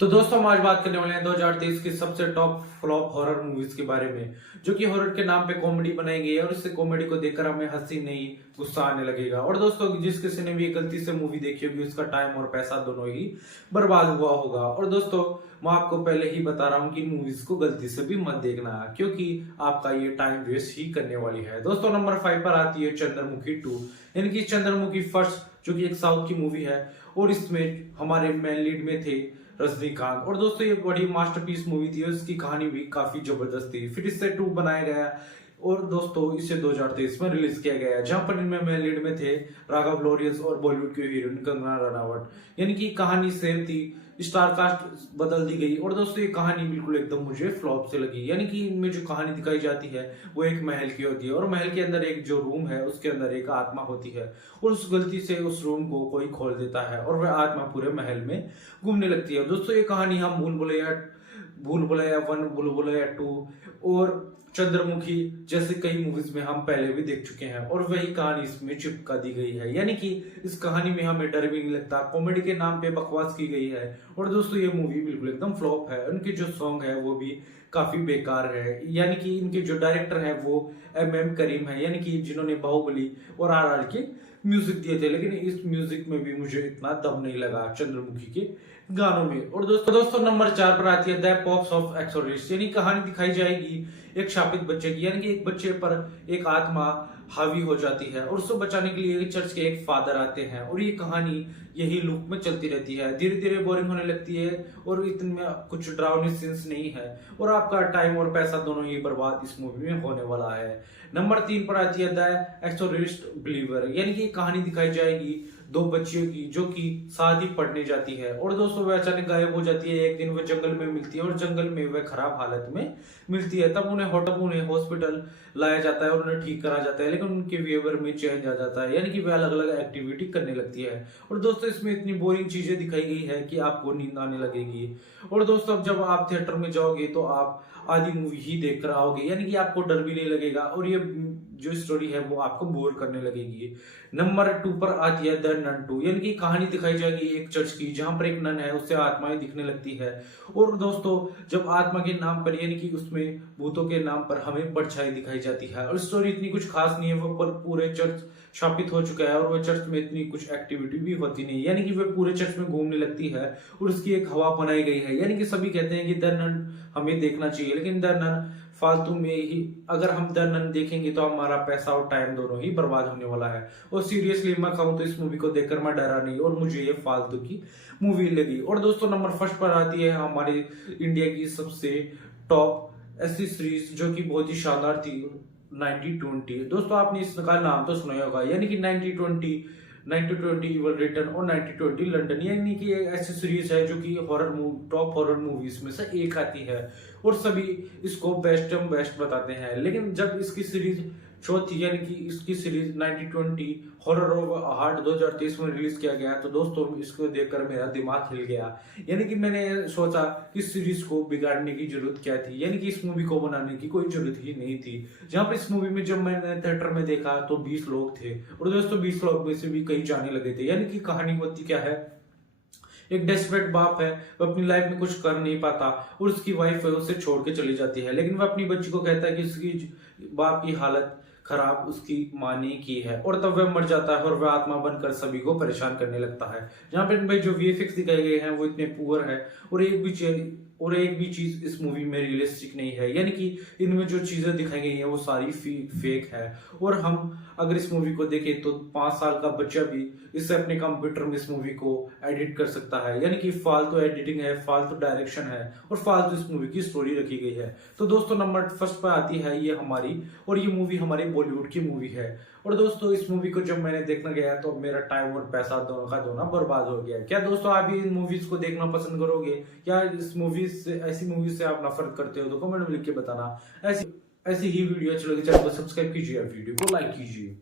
तो दोस्तों हम आज बात करने वाले हैं 2023 की सबसे टॉप फ्लॉप हॉरर मूवीज के बारे में, जो कि हॉरर के नाम पे कॉमेडी बनाई गई है और इस कॉमेडी को देखकर हमें हंसी नहीं गुस्सा आने लगेगा। और दोस्तों जिस किसी ने भी ये गलती से मूवी देखी होगी उसका टाइम और पैसा दोनों ही बर्बाद हुआ होगा। और दोस्तों मैं आपको पहले ही बता रहा हूँ कि मूवीज को गलती से भी मत देखना, क्योंकि आपका ये टाइम वेस्ट ही करने वाली है। दोस्तों नंबर 5 पर आती है चंद्रमुखी 2, यानी कि चंद्रमुखी फर्स्ट, जो कि एक साउथ की मूवी है और इसमें हमारे मेन लीड में थे रजनीकांत। और दोस्तों ये बड़ी मास्टरपीस मूवी थी और इसकी कहानी भी काफी जबरदस्त थी। फिर इससे 2 बनाया गया और दोस्तों इसे 2023 में रिलीज किया गया है, जहां पर इनमें मेन लीड में थे राघव लॉरेंस और बॉलीवुड की हीरोइन कंगना रनावट। यानी कि कहानी सेम थी, स्टार कास्ट बदल दी गई। और दोस्तों ये कहानी बिल्कुल एकदम मुझे फ्लॉप से लगी। यानी कि इनमें जो कहानी दिखाई जाती है वो एक महल की होती है और महल के अंदर एक जो रूम है उसके अंदर एक आत्मा होती है और उस गलती से उस रूम को कोई खोल देता है और वह आत्मा पूरे महल में घूमने लगती है। दोस्तों ये कहानी हम भूल भुलैया 1, भूल भुलैया 2 और चंद्रमुखी जैसे कई मूवीज में हम पहले भी देख चुके हैं और वही कहानी इसमें चिपका दी गई है। यानी कि इस कहानी में हमें डर भी नहीं लगता, कॉमेडी के नाम पे बकवास की गई है। और दोस्तों ये मूवी बिल्कुल एकदम फ्लॉप है। उनके जो सॉन्ग है वो भी काफी बेकार है। यानी कि इनके जो डायरेक्टर है वो MM करीम है, यानी कि जिन्होंने बाहुबली और RR के म्यूजिक दिए थे। लेकिन इस म्यूजिक में भी मुझे इतना दम नहीं लगा चंद्रमुखी के गानों में। और दोस्तों नंबर 4 पर आती है द पॉप्स ऑफ एक्सोर्सिस्ट, यानी कहानी दिखाई जाएगी एक शापित बच्चे की, यानी कि एक बच्चे पर एक आत्मा हावी हो जाती है और उसको बचाने के लिए चर्च के एक फादर आते हैं और ये कहानी यही लूप में चलती रहती है। धीरे धीरे बोरिंग होने लगती है और इतने कुछ ड्रावनी सीन्स नहीं है और आपका टाइम और पैसा दोनों ही बर्बाद इस मूवी में होने वाला है। नंबर 3 पर आती है द एक्सोर्सिस्ट बिलीवर, यानी कि कहानी दिखाई जाएगी 2 बच्चियों की जो कि शादी पढ़ने जाती है और दोस्तों वह अचानक गायब हो जाती है। एक दिन वह जंगल में मिलती है और जंगल में वह खराब हालत में मिलती है। तब उन्हें हॉस्पिटल लाया जाता है और उन्हें ठीक करा जाता है, लेकिन उनके बिहेवियर में चेंज आ जाता है, यानी कि वह अलग अलग एक्टिविटी करने लगती है। और दोस्तों इसमें इतनी बोरिंग चीजें दिखाई गई है कि आपको नींद आने लगेगी। और दोस्तों अब जब आप थिएटर में जाओगे तो आप आधी मूवी ही देख कर आओगे, यानी कि आपको डर भी नहीं लगेगा और ये जो स्टोरी है वो आपको बोर करने लगेगी। नंबर 2 पर आती है द नन 2, यानी कि कहानी दिखाई जाएगी एक चर्च की, जहां पर एक नन है उससे आत्माएं दिखने लगती है। और दोस्तों जब आत्मा के नाम पर, यानी कि उसमें भूतों के नाम पर हमें परछाई दिखाई जाती है और स्टोरी इतनी कुछ खास नहीं है। वो पर पूरे चर्च शापित हो चुका है और वह चर्च में इतनी कुछ एक्टिविटी भी होती नहीं, यानी कि वह पूरे चर्च में घूमने लगती है और उसकी एक हवा बनाई गई है। यानी कि सभी कहते हैं कि द नन हमें देखना चाहिए, लेकिन द नन फालतू में ही, अगर हम द नन देखेंगे तो हमारा पैसा और टाइम दोनों ही बर्बाद होने वाला है। और सीरियसली मैं कहूँ तो इस मूवी को देखकर मैं डरा नहीं और मुझे ये फालतू की मूवी लगी। और दोस्तों नंबर 1 पर आती है हमारी इंडिया की सबसे टॉप ऐसी सीरीज जो कि बहुत ही शानदार थी, 9020। दोस्तों आपने इसका नाम तो सुना होगा, यानी कि 9020 इवल रिटर्न और 9020 लंदन, यानी कि एक ऐसी सीरीज है जो कि टॉप हॉरर मूवीज में से एक आती है और सभी इसको बेस्ट बताते हैं। लेकिन जब इसकी सीरीज चौथी, यानी कि इसकी सीरीज 9020 हॉरर ऑफ हार्ट 2023 में रिलीज किया गया, तो दोस्तों इसको देखकर मेरा दिमाग हिल गया। यानी कि मैंने सोचा कि इस सीरीज को बिगाड़ने की जरूरत क्या थी, यानी कि इस मूवी को बनाने की कोई जरूरत ही नहीं थी। जहां पर इस मूवी में जब मैंने थिएटर में देखा तो 20 लोग थे और दोस्तों 20 लोग में से भी कई जाने लगे थे। यानी कि कहानी होती क्या है, एक डेस्परेट बाप है, वो अपनी लाइफ में कुछ कर नहीं पाता और उसकी वाइफ है उसे छोड़ के चली जाती है, लेकिन वह अपनी बच्ची को कहता है कि उसकी बाप की हालत खराब उसकी माँ ने की है और तब वह मर जाता है और वह आत्मा बनकर सभी को परेशान करने लगता है। जहाँ पे भाई जो VFX दिखाए गए हैं वो इतने पुअर है और एक भी चीज इस मूवी में रियलिस्टिक नहीं है, यानी कि इनमें जो चीजें दिखाई गई हैं वो सारी फेक है। और हम अगर इस मूवी को देखें तो 5 साल का बच्चा भी इससे अपने कंप्यूटर में इस मूवी को एडिट कर सकता है, यानी कि फालतू एडिटिंग है, फालतू डायरेक्शन है और फालतू इस मूवी की स्टोरी रखी गई है। तो दोस्तों नंबर 1 पर आती है ये हमारी, और ये मूवी हमारी बॉलीवुड की मूवी है। और दोस्तों इस मूवी को जब मैंने देखने गया तो मेरा टाइम और पैसा दोनों का दोनों बर्बाद हो गया। क्या दोस्तों आप भी इन मूवीज को देखना पसंद करोगे? क्या इस मूवीज से, ऐसी मूवीज से आप नफरत करते हो? तो कमेंट में लिख के बताना। ऐसी ही वीडियो अच्छी लगी चैनल को सब्सक्राइब कीजिए और वीडियो को लाइक कीजिए।